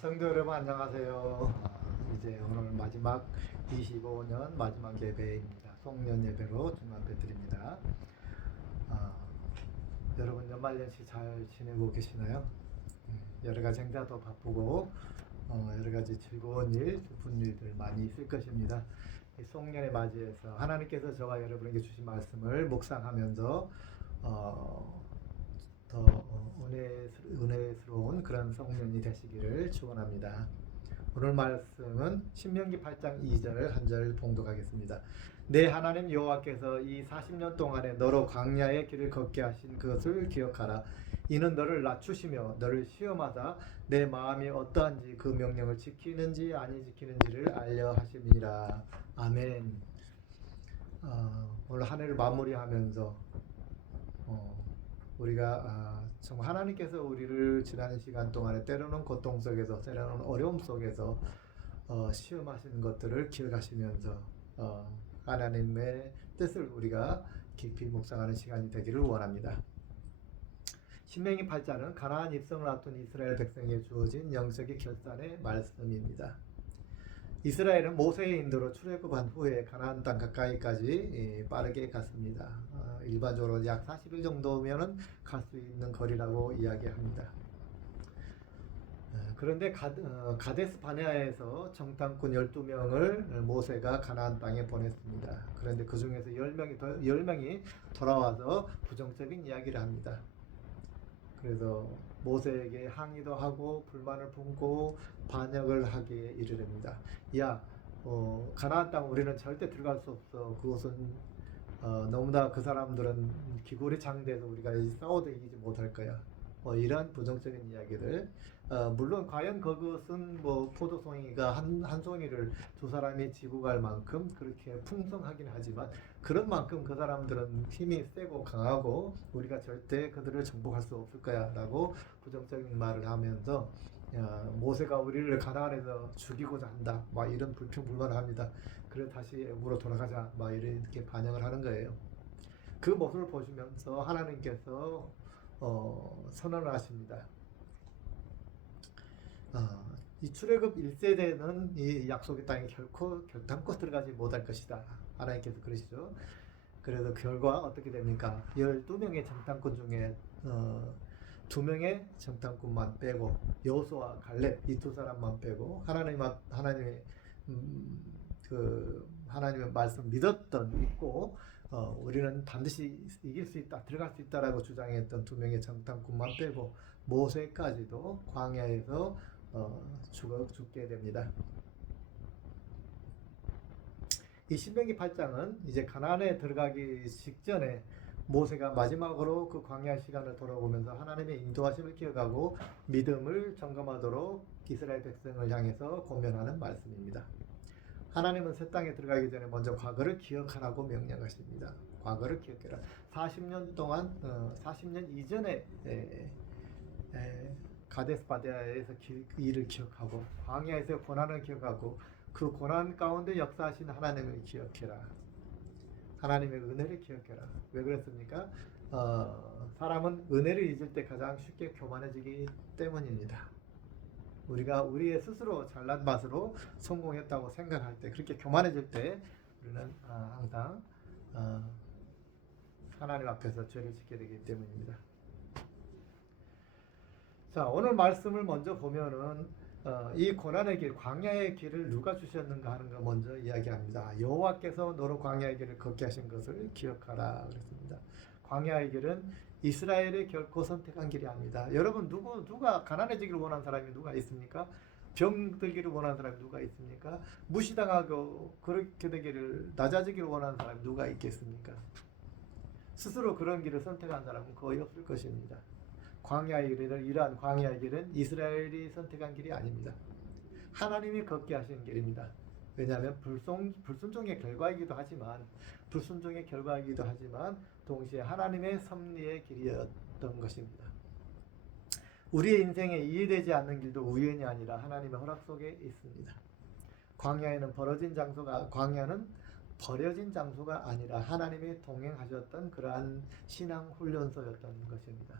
성도 여러분 안녕하세요. 이제 오늘 마지막 25년 마지막 예배입니다. 송년 예배로 주님앞에 드립니다. 아, 여러분 연말연시 잘 지내고 계시나요? 여러 가지 행사도 바쁘고 여러 가지 즐거운 일, 기쁜 일들 많이 있을 것입니다. 이 송년에 맞이해서 하나님께서 저와 여러분에게 주신 말씀을 묵상하면서 더 은혜스러운 그런 성년이 되시기를 축원합니다. 오늘 말씀은 신명기 8장 2절 한 절 봉독하겠습니다. 내 하나님 여호와께서 이 40년 동안에 너로 광야의 길을 걷게 하신 그것을 기억하라. 이는 너를 낮추시며 너를 시험하사 내 마음이 어떠한지 그 명령을 지키는지 아니 지키는지를 알려 하심이라. 아멘. 오늘 한 해를 마무리하면서 우리가 정말 하나님께서 우리를 지난 시간 동안에 때로는 고통 속에서 때로는 어려움 속에서 시험하시는 것들을 기억하시면서 하나님의 뜻을 우리가 깊이 묵상하는 시간이 되기를 원합니다. 신명기 8장은 가나안 입성을 앞둔 이스라엘 백성에게 주어진 영적인 결산의 말씀입니다. 이스라엘은 모세의 인도로 출애굽한 후에 가나안 땅 가까이까지 빠르게 갔습니다. 일반적으로 약 40일 정도면 갈 수 있는 거리라고 이야기합니다. 그런데 가데스 바네아에서 정탐꾼 12명을 모세가 가나안 땅에 보냈습니다. 그런데 그 중에서 10명이 돌아와서 부정적인 이야기를 합니다. 그래서 모세에게 항의도 하고 불만을 품고 반역을 하기에 이르릅니다. 야, 가나안 땅 우리는 절대 들어갈 수 없어. 그것은 너무나 그 사람들은 기골이 장대해서 우리가 싸워도 이기지 못할 거야. 이런 부정적인 이야기들. 물론 과연 그것은 포도송이가 한 송이를 두 사람이 지고 갈 만큼 그렇게 풍성하긴 하지만 그런 만큼 그 사람들은 힘이 세고 강하고 우리가 절대 그들을 정복할 수 없을 거야 라고 부정적인 말을 하면서 모세가 우리를 가나안에서 죽이고자 한다 막 이런 불평불만을 합니다. 그래 다시 애굽으로 돌아가자 막 이렇게 반영을 하는 거예요. 그 모습을 보시면서 하나님께서 선언을 하십니다. 이 출애굽 1세대는 이 약속의 땅에 결단코 들어가지 못할 것이다. 하나님께서 그러시죠. 그래서 결과 어떻게 됩니까? 12명의 정탐꾼 중에 2명의 정탐꾼만 빼고 여호수아, 갈렙 이 두 사람만 빼고 하나님의 하나님의 말씀 믿고 우리는 반드시 이길 수 있다, 들어갈 수 있다라고 주장했던 2명의 정탐꾼만 빼고 모세까지도 광야에서 죽게 됩니다. 이 신명기 8장은 이제 가나안에 들어가기 직전에 모세가 마지막으로 그 광야 시간을 돌아보면서 하나님의 인도하심을 기억하고 믿음을 점검하도록 이스라엘 백성을 향해서 권면하는 말씀입니다. 하나님은 새 땅에 들어가기 전에 먼저 과거를 기억하라고 명령하십니다. 과거를 기억해라. 40년 동안 40년 이전에 가데스 바네아에서 일을 기억하고 광야에서 고난을 기억하고 그 고난 가운데 역사하신 하나님을 기억해라. 하나님의 은혜를 기억해라. 왜 그랬습니까? 사람은 은혜를 잊을 때 가장 쉽게 교만해지기 때문입니다. 우리가 우리의 스스로 잘난 맛으로 성공했다고 생각할 때 그렇게 교만해질 때 우리는 항상 하나님 앞에서 죄를 짓게 되기 때문입니다. 자, 오늘 말씀을 먼저 보면은 이 고난의 길, 광야의 길을 누가 주셨는가 하는 거 먼저 이야기합니다. 여호와께서 너로 광야의 길을 걷게 하신 것을 기억하라 그랬습니다. 광야의 길은 이스라엘이 결코 선택한 길이 아닙니다. 여러분 누가 가난해지기를 원하는 사람이 누가 있습니까? 병들기를 원하는 사람이 누가 있습니까? 무시당하고 그렇게 되기를 낮아지기를 원하는 사람이 누가 있겠습니까? 스스로 그런 길을 선택한 사람은 거의 없을 것입니다. 광야의 길은 이러한 광야의 길은 이스라엘이 선택한 길이 아닙니다. 하나님이 걷게 하신 길입니다. 왜냐하면 불순종의 결과이기도 하지만 동시에 하나님의 섭리의 길이었던 것입니다. 우리의 인생에 이해되지 않는 길도 우연이 아니라 하나님의 허락 속에 있습니다. 광야는 버려진 장소가 아니라 하나님이 동행하셨던 그러한 신앙 훈련소였던 것입니다.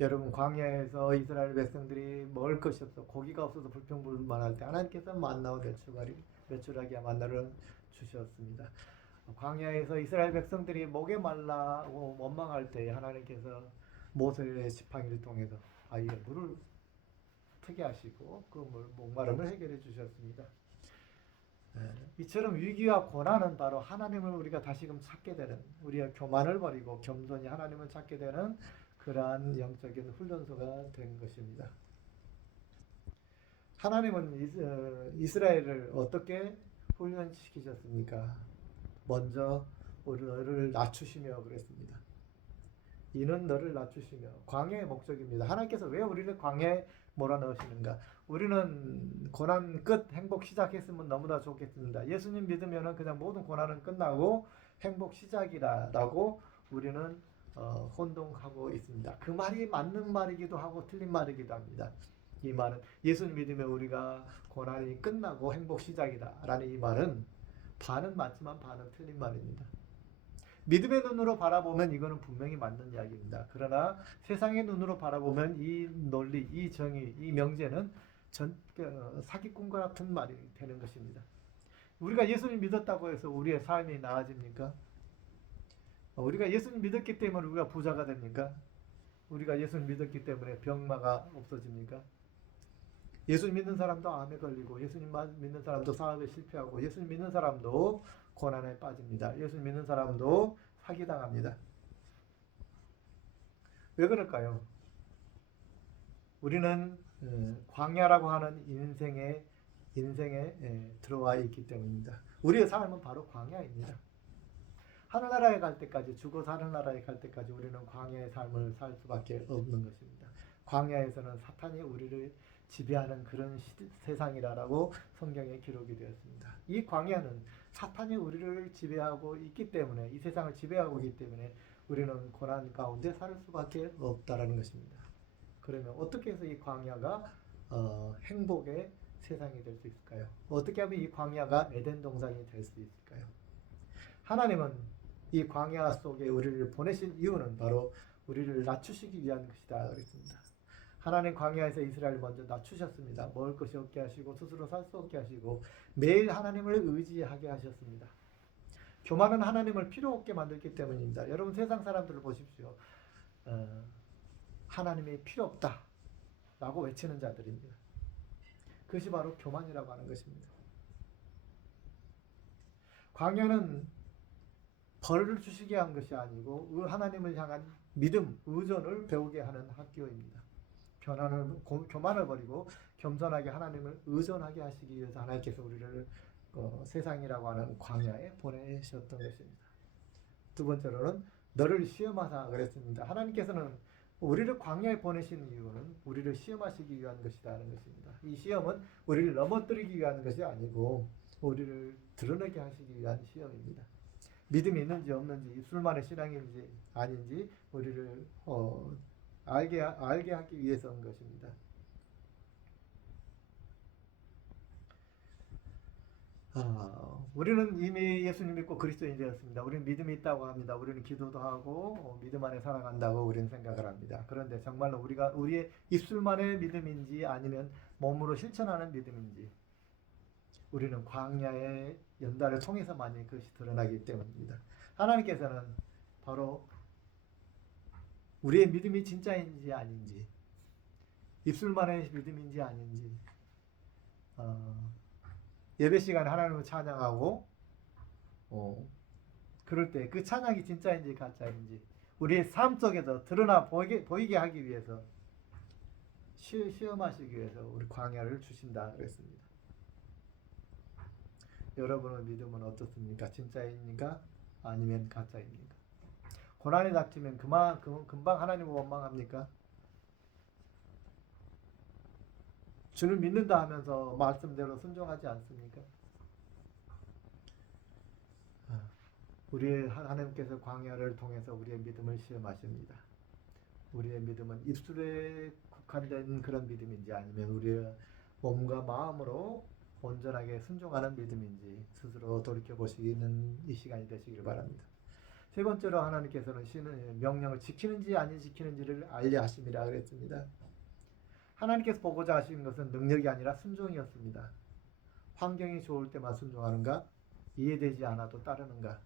여러분 광야에서 이스라엘 백성들이 먹을 것이 없어 고기가 없어서 불평불만할 때 하나님께서 만나와 메추라기와 만나를 주셨습니다. 광야에서 이스라엘 백성들이 목에 말라고 원망할 때 하나님께서 모세의 지팡이를 통해서 아예 물을 트게 하시고 그 목마름을 해결해 주셨습니다. 이처럼 위기와 고난은 바로 하나님을 우리가 다시금 찾게 되는, 우리가 교만을 버리고 겸손히 하나님을 찾게 되는 그러한 영적인 훈련소가 된 것입니다. 하나님은 이스라엘을 어떻게 훈련시키셨습니까? 먼저 너를 낮추시며 그랬습니다. 이는 너를 낮추시며, 광야의 목적입니다. 하나님께서 왜 우리를 광야에 몰아넣으시는가? 우리는 고난 끝, 행복 시작했으면 너무나 좋겠습니다. 예수님 믿으면 그냥 모든 고난은 끝나고 행복 시작이라고 우리는 혼동하고 있습니다. 그 말이 맞는 말이기도 하고 틀린 말이기도 합니다. 이 말은 예수님 믿으면 우리가 고난이 끝나고 행복 시작이다 라는 이 말은 반은 맞지만 반은 틀린 말입니다. 믿음의 눈으로 바라보면 이거는 분명히 맞는 이야기입니다. 그러나 세상의 눈으로 바라보면 이 논리, 이 정의, 이 명제는 사기꾼과 같은 말이 되는 것입니다. 우리가 예수님 믿었다고 해서 우리의 삶이 나아집니까? 우리가 예수님 믿었기 때문에 우리가 부자가 됩니까? 우리가 예수님 믿었기 때문에 병마가 없어집니까? 예수님 믿는 사람도 암에 걸리고, 예수님 믿는 사람도 사업에 실패하고, 예수님 믿는 사람도 고난에 빠집니다. 예수님 믿는 사람도 사기당합니다. 왜 그럴까요? 우리는 광야라고 하는 인생에 들어와 있기 때문입니다. 우리의 삶은 바로 광야입니다. 하늘나라에 갈 때까지, 죽어서 하늘나라에 갈 때까지 우리는 광야의 삶을 살 수밖에 없는 것입니다. 광야에서는 사탄이 우리를 지배하는 그런 세상이라고 성경에 기록이 되었습니다. 이 광야는 사탄이 우리를 지배하고 있기 때문에, 이 세상을 지배하고 있기 때문에 우리는 고난 가운데 살 수밖에 없다라는 것입니다. 그러면 어떻게 해서 이 광야가 행복의 세상이 될 수 있을까요? 어떻게 하면 이 광야가 에덴 동산이 될 수 있을까요? 하나님은 이 광야 속에 우리를 보내신 이유는 바로 우리를 낮추시기 위한 것이다 그랬습니다. 하나님 광야에서 이스라엘을 먼저 낮추셨습니다. 먹을 것이 없게 하시고 스스로 살 수 없게 하시고 매일 하나님을 의지하게 하셨습니다. 교만은 하나님을 필요 없게 만들기 때문입니다. 여러분 세상 사람들을 보십시오. 하나님이 필요 없다 라고 외치는 자들입니다. 그것이 바로 교만이라고 하는 것입니다. 광야는 벌을 주시게 한 것이 아니고 하나님을 향한 믿음, 의존을 배우게 하는 학교입니다. 교만을 버리고 겸손하게 하나님을 의존하게 하시기 위해서 하나님께서 우리를 세상이라고 하는 광야에 보내셨던 것입니다. 두 번째로는 너를 시험하사 그랬습니다. 하나님께서는 우리를 광야에 보내신 이유는 우리를 시험하시기 위한 것이라는 것입니다. 이 시험은 우리를 넘어뜨리기 위한 것이 아니고 우리를 드러내게 하시기 위한 시험입니다. 믿음이 있는지 없는지, 입술만의 신앙인지 아닌지 우리를 알게 하기 위해서인 것입니다. 우리는 이미 예수님 믿고 그리스도인이 되었습니다. 우리는 믿음이 있다고 합니다. 우리는 기도도 하고 믿음 안에 살아간다고 우리는 생각을 합니다. 그런데 정말로 우리의 입술만의 믿음인지 아니면 몸으로 실천하는 믿음인지 우리는 광야의 연단을 통해서만이 그것이 드러나기 때문입니다. 하나님께서는 바로 우리의 믿음이 진짜인지 아닌지, 입술만의 믿음인지 아닌지, 예배 시간에 하나님을 찬양하고 그럴 때 그 찬양이 진짜인지 가짜인지 우리의 삶 속에서 드러나 보이게 하기 위해서 시험하시기 위해서 우리 광야를 주신다 그랬습니다. 여러분의 믿음은 어떻습니까? 진짜입니까? 아니면 가짜입니까? 고난이 닥치면 금방 하나님을 원망합니까? 주를 믿는다 하면서 말씀대로 순종하지 않습니까? 우리의 하나님께서 광야를 통해서 우리의 믿음을 시험하십니다. 우리의 믿음은 입술에 국한된 그런 믿음인지 아니면 우리의 몸과 마음으로 온전하게 순종하는 믿음인지 스스로 돌이켜보시는 이 시간이 되시길 바랍니다. 세 번째로 하나님께서는 신의 명령을 지키는지 아니 지키는지를 알려 하심이라 그랬습니다. 하나님께서 보고자 하신 것은 능력이 아니라 순종이었습니다. 환경이 좋을 때만 순종하는가? 이해되지 않아도 따르는가?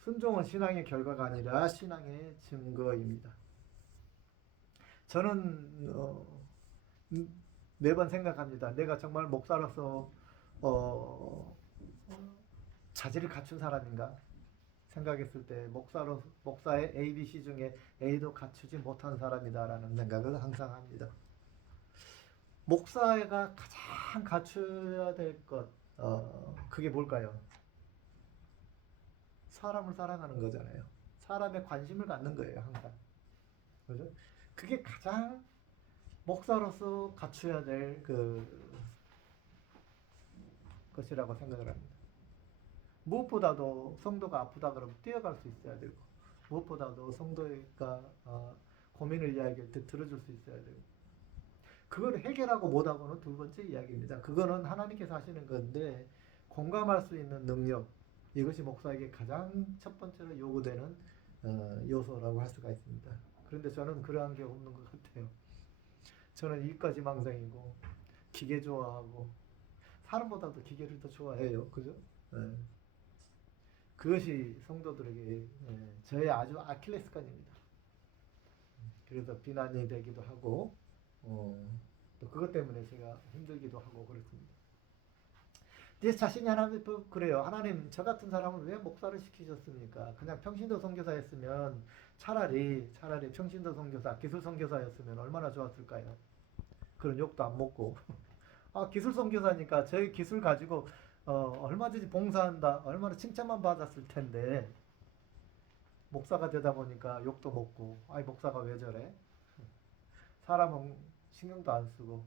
순종은 신앙의 결과가 아니라 신앙의 증거입니다. 저는 매번 생각합니다. 내가 정말 목사로서 자질을 갖춘 사람인가? 생각했을 때 목사의 ABC 중에 A도 갖추지 못한 사람이다라는 생각을 항상 합니다. 목사가 가장 갖춰야 될 것, 그게 뭘까요? 사람을 사랑하는 거잖아요. 사람의 관심을 갖는 거예요, 항상. 그죠? 그게 가장 목사로서 갖춰야 될 것이라고 생각을 합니다. 무엇보다도 성도가 아프다 그러면 뛰어갈 수 있어야 되고, 무엇보다도 성도가 고민을 이야기할 때 들어줄 수 있어야 되고, 그걸 해결하고 못하고는 두 번째 이야기입니다. 그거는 하나님께서 하시는 건데, 공감할 수 있는 능력, 이것이 목사에게 가장 첫 번째로 요구되는 요소라고 할 수가 있습니다. 그런데 저는 그러한 게 없는 것 같아요. 저는 이과지망생이고 기계 좋아하고 사람보다도 기계를 더 좋아해요. 그죠? 네. 그것이 성도들에게 저의 아주 아킬레스건입니다. 그래서 비난이 되기도 하고 또 그것 때문에 제가 힘들기도 하고 그렇습니다. 내 자신이 하나님 그래요. 하나님 저 같은 사람을 왜 목사를 시키셨습니까? 그냥 평신도 선교사였으면 차라리 평신도 선교사, 기술 선교사였으면 얼마나 좋았을까요? 그런 욕도 안 먹고 기술 선교사니까 저희 기술 가지고 얼마든지 봉사한다, 얼마나 칭찬만 받았을 텐데 목사가 되다 보니까 욕도 먹고 목사가 왜 저래? 사람은 신경도 안 쓰고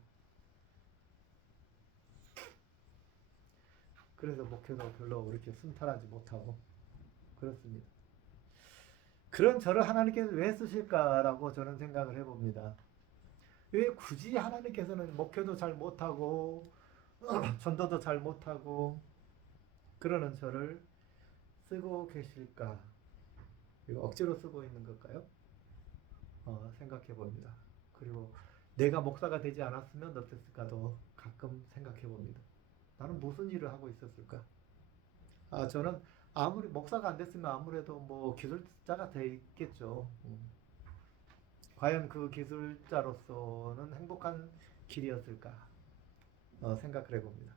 그래서 목회도 별로 그렇게 순탄하지 못하고 그렇습니다. 그런 저를 하나님께서 왜 쓰실까라고 저는 생각을 해봅니다. 왜 굳이 하나님께서는 목회도 잘 못하고 전도도 잘 못하고 그러는 저를 쓰고 계실까? 이거 억지로 쓰고 있는 걸까요? 생각해 봅니다. 그리고 내가 목사가 되지 않았으면 어땠을까도 가끔 생각해 봅니다. 나는 무슨 일을 하고 있었을까? 저는 아무리 목사가 안 됐으면 아무래도 뭐 기술자가 돼 있겠죠. 과연 그 기술자로서는 행복한 길이었을까? 생각을 해봅니다.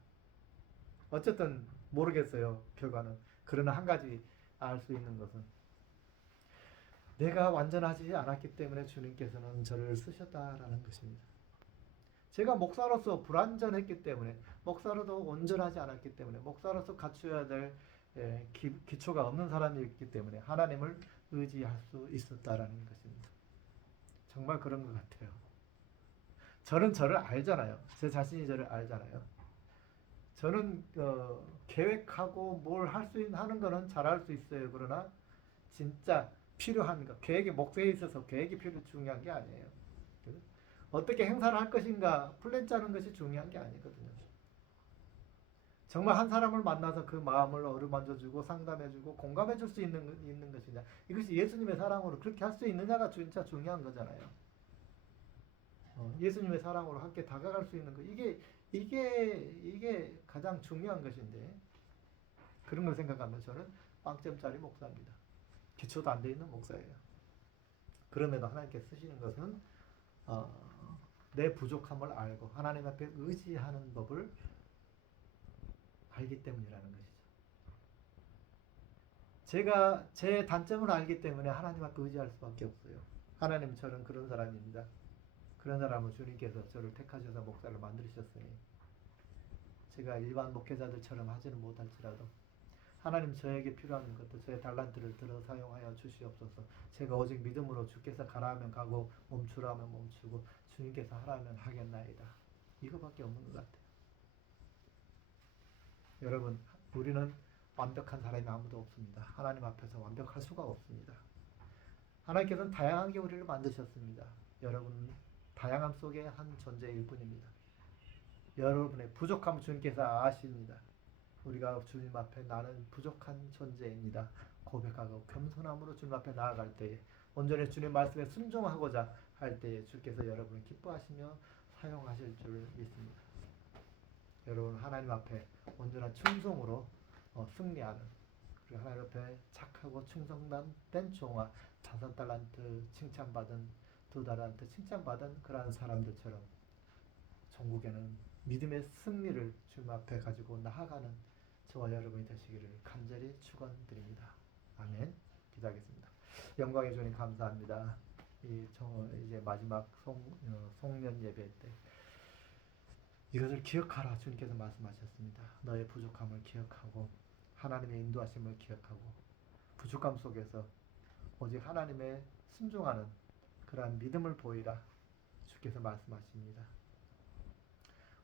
어쨌든 모르겠어요. 결과는. 그러나 한 가지 알 수 있는 것은 내가 완전하지 않았기 때문에 주님께서는 저를 쓰셨다라는 것입니다. 제가 목사로서 불완전했기 때문에 목사로도 온전하지 않았기 때문에 목사로서 갖춰야 될 기초가 없는 사람이었기 때문에 하나님을 의지할 수 있었다라는 것입니다. 정말 그런 것 같아요. 저는 저를 알잖아요. 제 자신이 저를 알잖아요. 저는 계획하고 뭘 할 수 하는 거는 잘할 수 있어요. 그러나 진짜 필요한 거, 계획의 목표에 있어서 계획이 중요한 게 아니에요. 어떻게 행사를 할 것인가 플랜 짜는 것이 중요한 게 아니거든요. 정말 한 사람을 만나서 그 마음을 어루만져주고 상담해주고 공감해줄 수 있는 것이냐, 이것이 예수님의 사랑으로 그렇게 할 수 있느냐가 진짜 중요한 거잖아요. 예수님의 사랑으로 함께 다가갈 수 있는 거, 이게 가장 중요한 것인데 그런 걸 생각하면 저는 빵점짜리 목사입니다. 기초도 안 돼 있는 목사예요. 그럼에도 하나님께 쓰시는 것은 내 부족함을 알고 하나님 앞에 의지하는 법을 알기 때문이라는 것이죠. 제가 제 단점을 알기 때문에 하나님 앞에 의지할 수밖에 없어요. 하나님, 저는 그런 사람입니다. 그런 사람을 주님께서 저를 택하셔서 목사를 만드셨으니 제가 일반 목회자들처럼 하지는 못할지라도 하나님, 저에게 필요한 것도 저의 달란트를 들어 사용하여 주시옵소서. 제가 오직 믿음으로 주께서 가라 하면 가고 멈추라 하면 멈추고 주님께서 하라 하면 하겠나이다. 이거밖에 없는 것 같아요. 여러분, 우리는 완벽한 사람이 아무도 없습니다. 하나님 앞에서 완벽할 수가 없습니다. 하나님께서는 다양하게 우리를 만드셨습니다. 여러분, 다양함 속의 한 존재일 뿐입니다. 여러분의 부족함을 주님께서 아십니다. 우리가 주님 앞에 나는 부족한 존재입니다. 고백하고 겸손함으로 주님 앞에 나아갈 때에 온전히 주님 말씀에 순종하고자 할 때에 주께서 여러분을 기뻐하시며 사용하실 줄 믿습니다. 여러분 하나님 앞에 온전한 충성으로 승리하는 그리고 하나님 앞에 착하고 충성된 종과 5달란트 칭찬받은 2달란트 칭찬받은 그러한 사람들처럼 전국에는 믿음의 승리를 주님 앞에 가지고 나아가는 저와 여러분이 되시기를 간절히 축원드립니다. 아멘. 기도하겠습니다. 영광의 주님 감사합니다. 이제 마지막 송년 예배 때 이것을 기억하라 주님께서 말씀하셨습니다. 너의 부족함을 기억하고 하나님의 인도하심을 기억하고 부족함 속에서 오직 하나님의 순종하는 그러한 믿음을 보이라 주께서 말씀하십니다.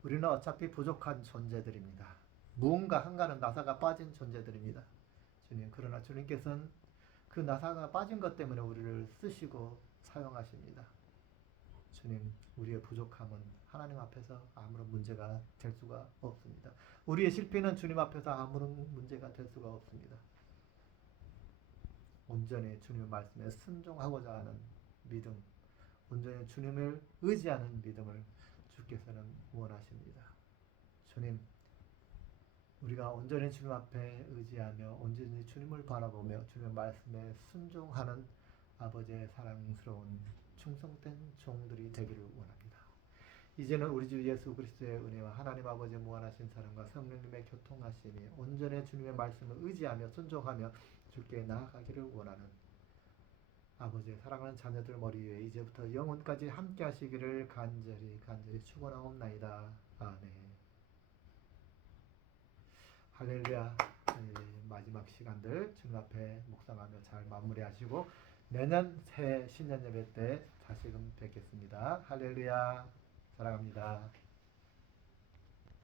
우리는 어차피 부족한 존재들입니다. 무언가 한가는 나사가 빠진 존재들입니다. 주님, 그러나 주님께서는 그 나사가 빠진 것 때문에 우리를 쓰시고 사용하십니다. 주님, 우리의 부족함은 하나님 앞에서 아무런 문제가 될 수가 없습니다. 우리의 실패는 주님 앞에서 아무런 문제가 될 수가 없습니다. 온전히 주님의 말씀에 순종하고자 하는 믿음, 온전히 주님을 의지하는 믿음을 주께서는 원하십니다. 주님, 우리가 온전히 주님 앞에 의지하며 온전히 주님을 바라보며 주님의 말씀에 순종하는 아버지의 사랑스러운 충성된 종들이 되기를 원합니다. 이제는 우리 주 예수 그리스도의 은혜와 하나님 아버지의 무한하신 사랑과 성령님의 교통하심이 온전히 주님의 말씀을 의지하며 순종하며 주께 나아가기를 원하는 아버지의 사랑하는 자녀들 머리 위에 이제부터 영원까지 함께 하시기를 간절히 축원하옵나이다. 아멘. 할렐루야. 마지막 시간들 주님 앞에 묵상하며 잘 마무리하시고 내년 새 신년 예배 때 다시금 뵙겠습니다. 할렐루야. 사랑합니다.